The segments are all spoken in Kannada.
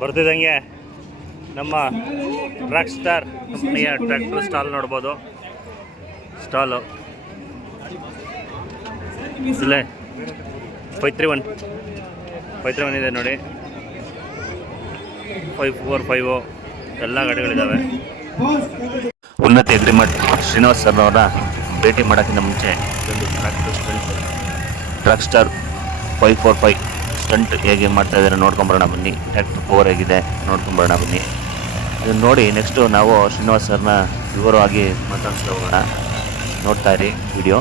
ಬರ್ತಿದ್ದಂಗೆ ನಮ್ಮ ರಾಕ್ ಸ್ಟಾರ್ ಕಂಪ್ನಿಯ ಟ್ರ್ಯಾಕ್ಟರ್ ಸ್ಟಾಲ್ ನೋಡ್ಬೋದು. ಸ್ಟಾಲು ಇಲ್ಲೇ 531 ಇದೆ ನೋಡಿ. 545 ಎಲ್ಲ ಗಾಡಿಗಳಿದ್ದಾವೆ. ಉನ್ನತಿ ಅಗ್ರಿಮೆಂಟ್ ಶ್ರೀನಿವಾಸ್ ಸರ್ ಅವರ ಭೇಟಿ ಮಾಡೋಕ್ಕಿಂತ ಮುಂಚೆ ಒಂದು ಟ್ರಕ್ ಸ್ಟಾರ್ 545 ಸ್ಟಂಟ್ ಹೇಗೆ ಮಾಡ್ತಾ ಇದ್ದಾರೆ ನೋಡ್ಕೊಂಬರೋಣ ಬನ್ನಿ. ಟ್ರ್ಯಾಕ್ಟರ್ ಪವರ್ ಹೇಗಿದೆ ನೋಡ್ಕೊಂಬರೋಣ ಬನ್ನಿ. ಇದನ್ನು ನೋಡಿ ನೆಕ್ಸ್ಟು ನಾವು ಶ್ರೀನಿವಾಸ್ ಸರ್ನ ವಿವರವಾಗಿ ಮಾತಾಡ್ತಾ ಹೋಗೋಣ. ನೋಡ್ತಾ ಇರಿ ವಿಡಿಯೋ.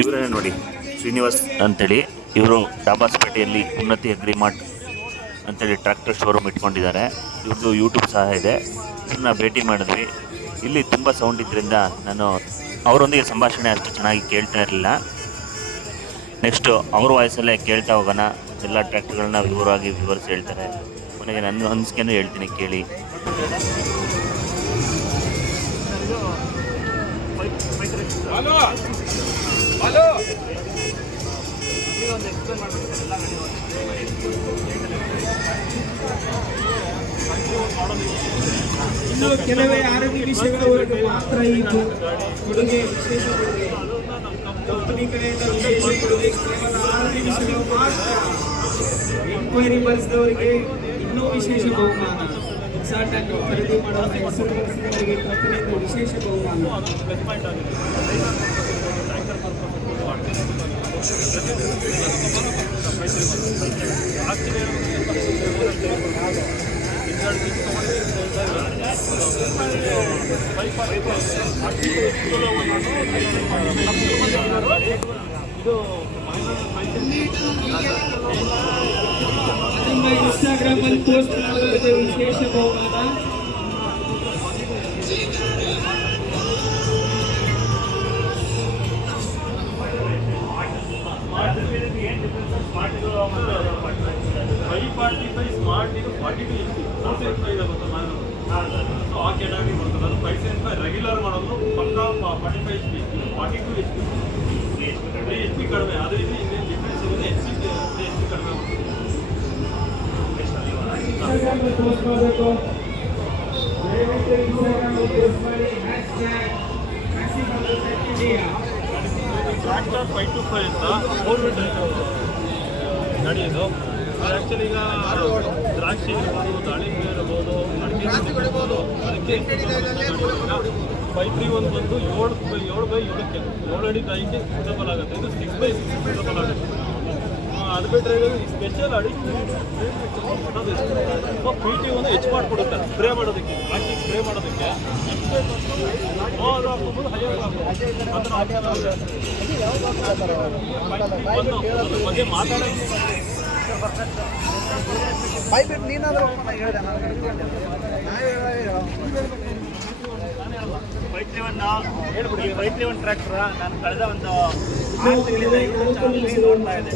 ಇವರೇ ನೋಡಿ ಶ್ರೀನಿವಾಸ್ ಅಂತೇಳಿ. ಇವರು ಡಾಬಾಸ್ಪೇಟೆಯಲ್ಲಿ ಉನ್ನತಿ ಅಗ್ರಿಮಾರ್ಟ್ ಅಂತೇಳಿ ಟ್ರ್ಯಾಕ್ಟರ್ ಶೋರೂಮ್ ಇಟ್ಕೊಂಡಿದ್ದಾರೆ. ಇವ್ರದ್ದು ಯೂಟ್ಯೂಬ್ ಸಹ ಇದೆ. ಇವ್ರನ್ನ ಭೇಟಿ ಮಾಡಿದ್ವಿ. ಇಲ್ಲಿ ತುಂಬ ಸೌಂಡ್ ಇದ್ದರಿಂದ ನಾನು ಅವರೊಂದಿಗೆ ಸಂಭಾಷಣೆ ಅಷ್ಟು ಚೆನ್ನಾಗಿ ಕೇಳ್ತಾ ಇರಲಿಲ್ಲ. ನೆಕ್ಸ್ಟು ಅವ್ರ ವಾಯ್ಸಲ್ಲೇ ಕೇಳ್ತಾ ಹೋಗೋಣ. ಎಲ್ಲ ಟ್ರ್ಯಾಕ್ಟರ್ಗಳನ್ನ ವಿವರವಾಗಿ ವಿವರಿಸಿ ಹೇಳ್ತಾರೆ. ಕೊನೆಗೆ ನನ್ನ ಅನಿಸಿಕೆನೂ ಹೇಳ್ತೀನಿ, ಕೇಳಿ. ಇನ್ನು ಕೆಲವೇ ಆರೋಗ್ಯ ವಿಷಯಗಳವರೆಗೆ ಮಾತ್ರ ಈ ಕೊಡುಗೆ, ವಿಶೇಷ ಕೊಡುಗೆ ಕಂಪನಿ ಕಡೆಯಿಂದ ವಿಶೇಷ ಕೊಡುಗೆ ಕೇವಲ ಆರೋಗ್ಯ ವಿಷಯಗಳು ಮಾತ್ರ. ಎಂಕ್ವೈರಿ ಬಳಸಿದವರಿಗೆ ಇನ್ನೂ ವಿಶೇಷ ಬಹುಮಾನ. ಹೊಸ ಟ್ಯಾಂಕ್ ಖರೀದಿ ಮಾಡುವ ಹೆಸರು ಬಳಸಿದವರಿಗೆ ಕಂಪನಿಯಿಂದ ವಿಶೇಷ ಬಹುಮಾನ. ಇನ್ಸ್ಟಾಗ್ರಾಮ್ ಅಲ್ಲಿ ಪೋಸ್ಟ್ ಮಾಡುವುದಕ್ಕೆ ವಿಶೇಷ ಬಹುಮಾನ. ಸ್ಮಾರ್ಟ್ ಇದು 42 HP 475 ಆಗುತ್ತೆ. ಸೊ ಆ ಕ್ಯಾಟಗರಿ ಬರ್ತದೆ. ಅದು 575 ರೆಗ್ಯುಲರ್ ಮಾಡೋದು ಪಕ್ಕ 45 HP 42 HP 3 HP ಕಡಿಮೆ. ಅದು ಇದು ಇನ್ನೇನು ಡಿಫ್ರೆನ್ಸ್ ಇದೆ. HP ಕಡಿಮೆ ಬರ್ತದೆ. ಟ್ರ್ಯಾಕ್ಟರ್ 525 ಅಂತ 4 ವೀಲರ್ ಗಾಡಿ ಇದು. ಆ್ಯಕ್ಚುಲಿ ಈಗ ದ್ರಾಕ್ಷಿ ಇರ್ಬೋದು, ದಾಳಿಂಬೆ ಇರ್ಬೋದು, ಅಡಿಕೆ ಇರ್ಬೋದು, ಅದಕ್ಕೆ 531 ಬಂದು 7x7ಕ್ಕೆ 7 ಅಡಿ ಗಾಯಿಗೆ ಸೂಟಬಲ್ ಆಗುತ್ತೆ. ಇದು 6x6 ಸೂಟಬಲ್ ಆಗುತ್ತೆ. ಅದು ಬಿಟ್ಟರೆ ಇದು ಸ್ಪೆಷಲ್ ಅಡಿಕೆ PT1 ಹೆಚ್ಚು ಮಾಡಿಕೊಡುತ್ತೆ ಸ್ಪ್ರೇ ಮಾಡೋದಕ್ಕೆ, ದ್ರಾಕ್ಷಿ ಸ್ಪ್ರೇ ಮಾಡೋದಕ್ಕೆ. ಅದು ಹಾಕೋಬೋದು, ಹೈಯಾಗಿ ಹಾಕೋಬೋದು. ಅದ್ರ ಬಗ್ಗೆ ಮಾತಾಡೋದು ನೀನಾದ್ರೂ ಹೇಳಿದೆ. 531 ಟ್ರ್ಯಾಕ್ಟರ್ ನಾನು ಕಳೆದ ಒಂದು 6 ತಿಂಗಳಿಂದ ನೋಡ್ತಾ ಇದ್ದೆ.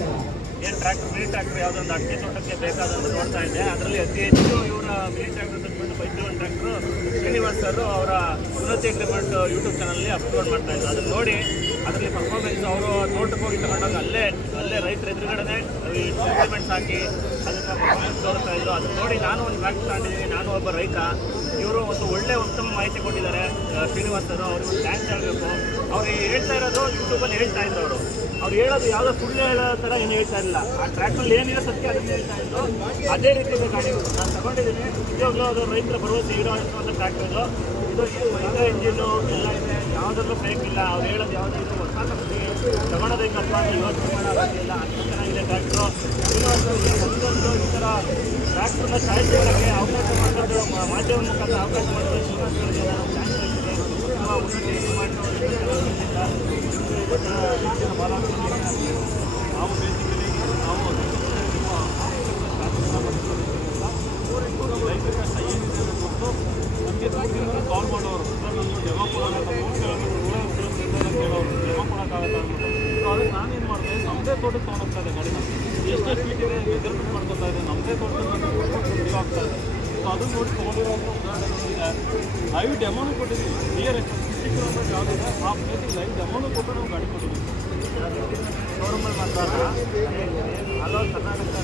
ಏನು ಟ್ರ್ಯಾಕ್ಟರ್ ಮಿನಿ ಟ್ರ್ಯಾಕ್ಟರ್ ಯಾವುದೊಂದು ಅಡಿಕೆ ತೋಟಕ್ಕೆ ಬೇಕಾದಂತ ನೋಡ್ತಾ ಇದ್ದೆ. ಅದರಲ್ಲಿ ಅತಿ ಹೆಚ್ಚು ಇವರ ಮಿನಿ ಟ್ರ್ಯಾಕ್ಟರ್ ಬಂದು 531 ಟ್ರ್ಯಾಕ್ಟರ್ ಶ್ರೀನಿವಾಸ್ ಸರ್ ಅವರ ಉನ್ನತಿ ಅಗ್ರಿಮೆಂಟ್ ಯೂಟ್ಯೂಬ್ ಚಾನಲಲ್ಲಿ ಅಪ್ಲೋಡ್ ಮಾಡ್ತಾ ಇದ್ರು. ಅದನ್ನು ನೋಡಿ ಅದರಲ್ಲಿ ಪರ್ಫಾರ್ಮೆನ್ಸ್ ಅವರು ತೋಟಕ್ಕೆ ಹೋಗಿ ತಗೊಂಡಾಗ ಅಲ್ಲೇ ರೈತರ ಎದುರುಗಡೆ ಇಂಪ್ಲಿಮೆಂಟ್ಸ್ ಹಾಕಿ ಅದನ್ನು ಪರ್ಫಾರ್ಮೆನ್ಸ್ ತೋರಿಸ್ತಾ ಇದ್ರು. ಅದನ್ನು ನೋಡಿ ನಾನು ಒಂದು ಟ್ರ್ಯಾಕ್ಟರ್ ತಗೊಂಡಿದ್ದೀನಿ. ನಾನು ಒಬ್ಬ ರೈತ. ಇವರು ಒಂದು ಒಳ್ಳೆ ಉತ್ತಮ ಮಾಹಿತಿ ಕೊಟ್ಟಿದ್ದಾರೆ ಶ್ರೀನಿವಾಸ್ ಸರ್. ಅವ್ರಿಗೆ ಒಂದು ಥ್ಯಾಂಕ್ಸ್ ಹೇಳಬೇಕು. ಅವ್ರು ಹೇಳ್ತಾ ಇರೋದು ಯೂಟ್ಯೂಬಲ್ಲಿ ಹೇಳ್ತಾ ಇದ್ರು. ಅವ್ರು ಹೇಳೋದು ಯಾವುದೋ ಸುಳ್ಳು ಹೇಳೋ ಥರ ಏನು ಹೇಳ್ತಾ ಇಲ್ಲ. ಆ ಟ್ರ್ಯಾಕ್ಟರ್ಲಿ ಏನಿದೆ ಸತ್ಯ ಅದನ್ನು ಹೇಳ್ತಾ ಇದ್ರು. ಅದೇ ರೀತಿ ಇದೆ ಗಾಡಿ ನಾನು ತಗೊಂಡಿದ್ದೀನಿ. ನಿಜವಾಗ್ಲೂ ಅದು ರೈತರ ಭರವಸೆ ಇರೋವಂಥ ಟ್ರ್ಯಾಕ್ಟರ್ ಇದು. ಹೊಸ ಇಂಜಿನ್ನು ಎಲ್ಲ ಇದೆ, ಯಾವುದರಲ್ಲೂ ಫೇಕ್ ಇಲ್ಲ. ಅವ್ರು ಹೇಳೋದು ಯಾವುದೋ ಇದು ಹೊಸ ಕಂಪ್ನಿ ತಗೊಳೋದಕ್ಕಪ್ಪ ಅಂತ ಯೋಚನೆ ಮಾಡೋದಿಲ್ಲ. ಅಷ್ಟು ಚೆನ್ನಾಗಿದೆ ಟ್ರ್ಯಾಕ್ಟ್ರು. ಒಂದೊಂದು ಈ ಥರ ಟ್ರ್ಯಾಕ್ಟ್ರನ್ನ ಚಾಯ್ಸೋಕ್ಕೆ ಅವಕಾಶ ಮಾಡೋದು, ಮಾಧ್ಯಮ ಮುಖಾಂತರ ಅವಕಾಶ ಮಾಡೋದು ಶ್ರೀನಿವಾಸರಿಗೆ ನಾನು ಥ್ಯಾಂಕ್ಸ್ ಹೇಳ್ತೀನಿ. ಉನ್ನತಿ ನಾವು ಬೇಸಿಕಲಿ ನಾವು ರೈತರ ಕಷ್ಟ ಏನಿದೆ ಅನ್ನೋದು ನಮಗೆ ದೂರದಿಂದ ಕಾಲ್ ಮಾಡೋರು. ಸರ್ ನಾನು ಡೆಮೋ ಕೊಡೋದು 3 ಕಿಲೋಮೀಟರ್ ಕೇಳೋರು ಡೆಮೋ ಕೊಡೋಕ್ಕಾಗತ್ತೆ ಅಂದ್ಬಿಟ್ಟು. ಸೊ ಅದಕ್ಕೆ ನಾನೇನು ಮಾಡಿದೆ, ನಮ್ಮದೇ ತೋಟಕ್ಕೆ ತೊಗೊಂಡೋಗ್ತಾ ಇದೆ ಗಾಡಿನ. ಎಷ್ಟು ಫೀಟ್ ಇದೆ ಮೆಜರ್ಮೆಂಟ್ ಮಾಡ್ಕೊತಾ ಇದೆ. ನಮ್ಮದೇ ತೋಟದಲ್ಲಿ ರಿವ್ ಆಗ್ತಾ ಇದೆ. ಸೊ ಅದನ್ನು ನೋಡಿ ತೊಗೊಂಡಿರೋದು ಉದಾಹರಣೆ ಇದೆ. ಲೈವ್ ಡೆಮೋನು ಕೊಟ್ಟಿದ್ದೀವಿ. ನಿಯರ್ 50 ಕಿಲೋಮೀಟರ್ ಯಾವುದಿದೆ ಆ ಪ್ಲೇಸಿಗೆ ಲೈವ್ ಡೆಮೋನು ಕೊಟ್ಟು ನಾವು ಗಾಡಿ ಕೊಟ್ಟಿದ್ದೀವಿ. ಶೋರೂಮಲ್ಲಿ ಮಾತ್ರ ಹಲವು ಕರ್ನಾಟಕ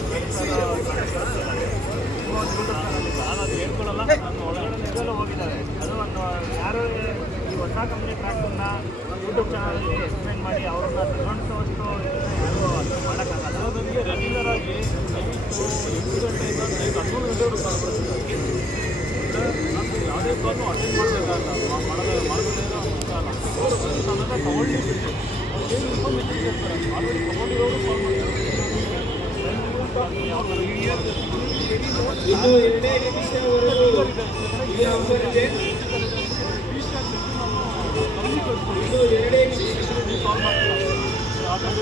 ಅದು ಹೇಳ್ಕೊಳ್ಳಲ್ಲ. ನಾನು ಒಳಗಡೆ ಇದೆಲ್ಲ ಹೋಗಿದ್ದಾರೆ. ಅದು ಒಂದು ಯಾರು ಈ ಹೊಸ ಕಂಪ್ನಿ ಟ್ರ್ಯಾಕ್ಟರ್ನ ಯೂಟ್ಯೂಬ್ ಚಾನಲಲ್ಲಿ ಎಕ್ಸ್ಪ್ಲೈನ್ ಮಾಡಿ ಅವ್ರನ್ನ ತಗೊಂಡಷ್ಟು ಯಾರು ಅದು ಮಾಡೋಕ್ಕಾಗಲ್ಲ. ನನಗೆ ರೆಗ್ಯುಲರ್ ಆಗಿ ನೈಟು 8 ಗಂಟೆಯಿಂದ ನೈಟ್ 11 ಗಂಟೆವರೆಗೂ ಕಾಲ್ ಬರುತ್ತೆ. ನಾನು ಯಾವುದೇ ಕಾಲು ಅಟೆಂಡ್ ಮಾಡಬೇಕಾಗಲ್ಲ, ಮಾಡಬೇಕಾಗಿಲ್ಲ ಅಲ್ಲ. ನನ್ನೆಲ್ಲ ತೊಗೊಂಡಿದ್ದೀನಿ, ಅವ್ರು ಏನು ಇನ್ಫಾರ್ಮೇಷನ್ ಕೇಳ್ತಾರೆ, ಆಲ್ರೆಡಿ ತೊಗೊಂಡಿರೋರು ಕಾಲ್ ಮಾಡ್ತಾರೆ. ಯಾವ ಥರ ಇನ್ನು 2 ನಿಮಿಷವರೆಗೂ ಈ ಆಫರ್ ಇದೆ. ಇನ್ನು 2 ನಿಮಿಷ ಕಾಲ್ ಮಾಡ್ತಾರೆ.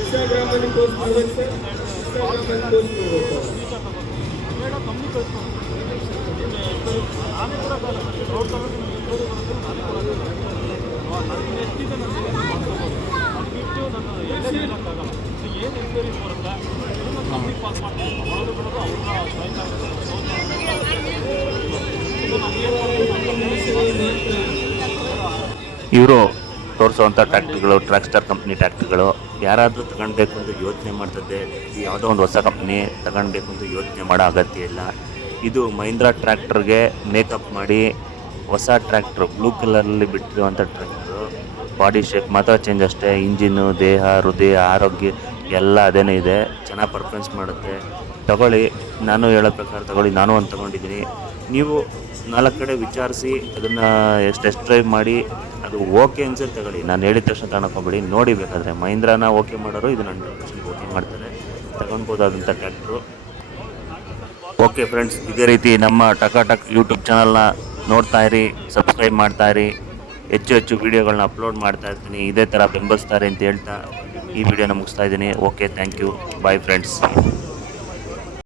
ಇನ್ಸ್ಟಾಗ್ರಾಮ್ ಅಲ್ಲಿ ಪೋಸ್ಟ್ ಮಾಡಬೇಕು ಸರ್. ಇನ್ಸ್ಟಾಗ್ರಾಮ್ ಅಲ್ಲಿ ಪೋಸ್ಟ್ ಮಾಡಬೇಕು. ಬೇಡ ಕಮ್ಮಿ ಕಳಿಸ್ಕೊಂಡು ನಾನೇ ಕೊಡೋಕ್ಕಲ್ಲ. ರೋಡ್ ತಗೊಂಡು ಇಬ್ಬರು ಬರುತ್ತೆ, ನಾನೇ ಕೊಡೋಕ್ಕಲ್ಲ. ನನಗೆ ಎಷ್ಟಿದೆ ನನಗೆ ಮಾಡ್ಕೋಬೋದು. ಅದು ಬಿಟ್ಟು ನನ್ನ ಎಲ್ಲೇ ಹೇಳೋಕ್ಕಾಗಲ್ಲ. ಏನು ಎನ್ಕ್ವೈರೀಸ್ ಬರುತ್ತೆ ಅದನ್ನು ಕಂಪ್ನಿ ಪಾಸ್ ಮಾಡ್ತೀನಿ. ಮಾಡೋದು ಬಿಡೋದು ಅವ್ರನ್ನ ಸೈನ್ ಆಗುತ್ತೆ. ಇವರು ತೋರಿಸುವಂಥ ಟ್ರ್ಯಾಕ್ಟರ್ಗಳು ಟ್ರ್ಯಾಕ್ಸ್ಟಾರ್ ಕಂಪ್ನಿ ಟ್ರ್ಯಾಕ್ಟರ್ಗಳು ಯಾರಾದರೂ ತಗೊಳ್ಬೇಕು ಅಂತ ಯೋಚನೆ ಮಾಡ್ತದೆ. ಯಾವುದೋ ಒಂದು ಹೊಸ ಕಂಪ್ನಿ ತಗೊಳ್ಬೇಕು ಅಂತ ಯೋಚನೆ ಮಾಡೋ ಅಗತ್ಯ ಇಲ್ಲ. ಇದು ಮಹೀಂದ್ರಾ ಟ್ರ್ಯಾಕ್ಟರ್ಗೆ ಮೇಕಪ್ ಮಾಡಿ ಹೊಸ ಟ್ರ್ಯಾಕ್ಟ್ರು ಬ್ಲೂ ಕಲರಲ್ಲಿ ಬಿಟ್ಟಿರುವಂಥ ಟ್ರ್ಯಾಕ್ಟ್ರು. ಬಾಡಿ ಶೇಪ್ ಮಾತ್ರ ಚೇಂಜ್ ಅಷ್ಟೇ. ಇಂಜಿನ್ನು, ದೇಹ, ಹೃದಯ, ಆರೋಗ್ಯ ಎಲ್ಲ ಅದೇನೇ ಇದೆ. ಚೆನ್ನಾಗಿ ಪರ್ಫಾರ್ಮೆನ್ಸ್ ಮಾಡುತ್ತೆ. ತಗೊಳ್ಳಿ, ನಾನು ಹೇಳೋ ಪ್ರಕಾರ ತಗೊಳ್ಳಿ. ನಾನು ಒಂದು ತೊಗೊಂಡಿದ್ದೀನಿ. ನೀವು 4 ಕಡೆ ವಿಚಾರಿಸಿ ಅದನ್ನು ಟೆಸ್ಟ್ ಡ್ರೈವ್ ಮಾಡಿ ಅದು ಓಕೆ ಅನ್ಸಲ್ಲಿ ತಗೊಳ್ಳಿ. ನಾನು ಹೇಳಿದ ತಕ್ಷಣ ತಗೊಳಕ್ಕೋಗ್ಬೇಡಿ, ನೋಡಿ ಬೇಕಾದರೆ. ಮಹೀಂದ್ರಾನ ಓಕೆ ಮಾಡೋರು ಇದು 100% ಓಕೆ ಮಾಡ್ತಾರೆ, ತಗೊಳ್ಬೋದಾದಂಥ ಟ್ರ್ಯಾಕ್ಟ್ರು. ಓಕೆ ಫ್ರೆಂಡ್ಸ್, ಇದೇ ರೀತಿ ನಮ್ಮ ಟಕಾಟಕ್ ಯೂಟ್ಯೂಬ್ ಚಾನಲ್ನ ನೋಡ್ತಾ ಇರಿ, ಸಬ್ಸ್ಕ್ರೈಬ್ ಮಾಡ್ತಾ ಇರಿ. ಹೆಚ್ಚು ಹೆಚ್ಚು ವೀಡಿಯೋಗಳನ್ನ ಅಪ್ಲೋಡ್ ಮಾಡ್ತಾ ಇರ್ತೀನಿ. ಇದೇ ಥರ ಬೆಂಬಲಿಸ್ತಾರೆ ಅಂತ ಹೇಳ್ತಾ ಈ ವಿಡಿಯೋನ ಮುಗಿಸ್ತಾ ಇದ್ದೀನಿ. Okay, thank you, bye friends.